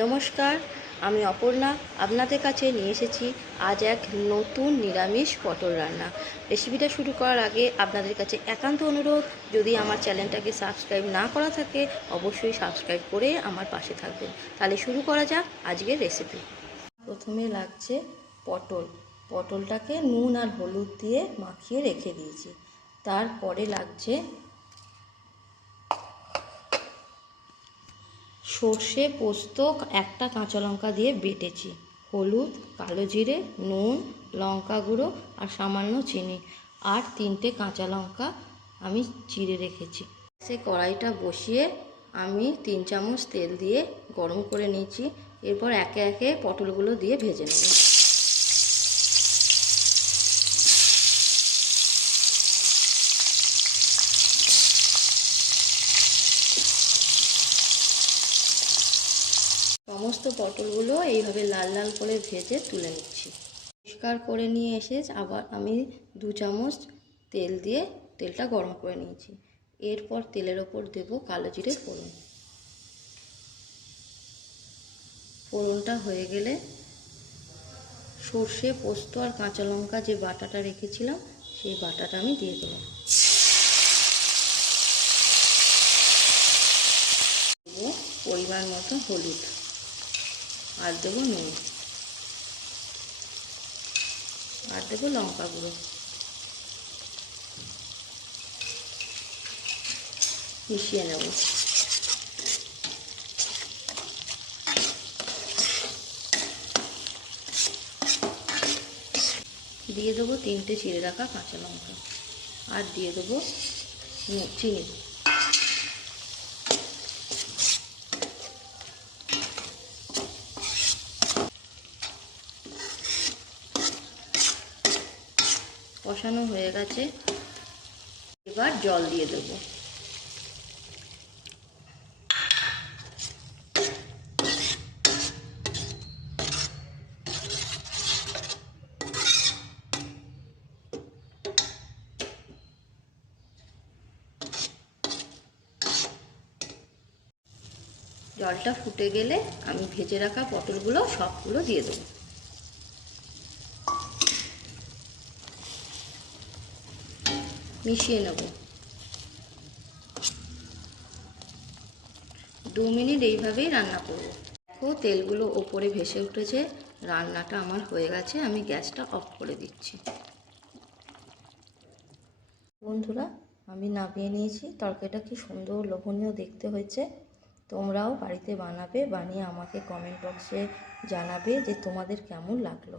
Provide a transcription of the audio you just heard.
নমস্কার, আমি অপর্ণা আপনাদের কাছে নিয়ে এসেছি আজ এক নতুন নিরামিষ পটল রান্না। রেসিপিটা শুরু করার আগে আপনাদের কাছে একান্ত অনুরোধ, যদি আমার চ্যানেলটাকে সাবস্ক্রাইব না করা থাকে অবশ্যই সাবস্ক্রাইব করে আমার পাশে থাকবেন। তাহলে শুরু করা যাক আজকের রেসিপি। প্রথমে লাগছে পটল। পটলটাকে নুন আর হলুদ দিয়ে মাখিয়ে রেখে দিয়েছি। তারপরে লাগছে সর্ষে, পোস্ত, একটা কাঁচা লঙ্কা দিয়ে বেটেছি, হলুদ, কালো জিরে, নুন, লঙ্কা গুঁড়ো আর সামান্য চিনি আর 3টে কাঁচা লঙ্কা আমি চিড়ে রেখেছি। সে কড়াইটা বসিয়ে আমি 3 চামচ তেল দিয়ে গরম করে নিয়েছি। এরপর একে একে পটলগুলো দিয়ে ভেজে নেব। সমস্ত পটলগুলো এইভাবে লাল লাল করে ভেজে তুলে নিচ্ছি। পরিষ্কার করে নিয়ে এসে আবার আমি 2 চামচ তেল দিয়ে তেলটা গরম করে নিয়েছি। এরপর তেলের ওপর দেব কালো জিরে ফোড়ন। ফোড়নটা হয়ে গেলে সর্ষে, পোস্ত আর কাঁচা লঙ্কা যে বাটাটা রেখেছিলাম সেই বাটাটা আমি দিয়ে দেবো। দেবো পরিমাণ মতো হলুদ আর দেবো নুন আর দেবো লঙ্কা গুঁড়ো। মিশিয়ে নেব। দিয়ে দেবো 3টে চিড়ে রাখা কাঁচা লঙ্কা আর দিয়ে দেবো চিনি। কষানো হয়ে গেছে, এবার জল দিয়ে দেবো। জলটা ফুটে গেলে আমি ভেজে রাখা পটলগুলো সবগুলো দিয়ে দেবো। মিশিয়ে নেব। 2 মিনিট এইভাবেই রান্না করব। দেখো তেলগুলো ওপরে ভেসে উঠেছে, রান্নাটা আমার হয়ে গেছে। আমি গ্যাসটা অফ করে দিচ্ছি। বন্ধুরা, আমি নামিয়ে নিয়েছি। তরকারিটা কি সুন্দর লোভনীয় দেখতে হয়েছে। তোমরাও বাড়িতে বানাবে, বানিয়ে আমাকে কমেন্ট বক্সে জানাবে যে তোমাদের কেমন লাগলো।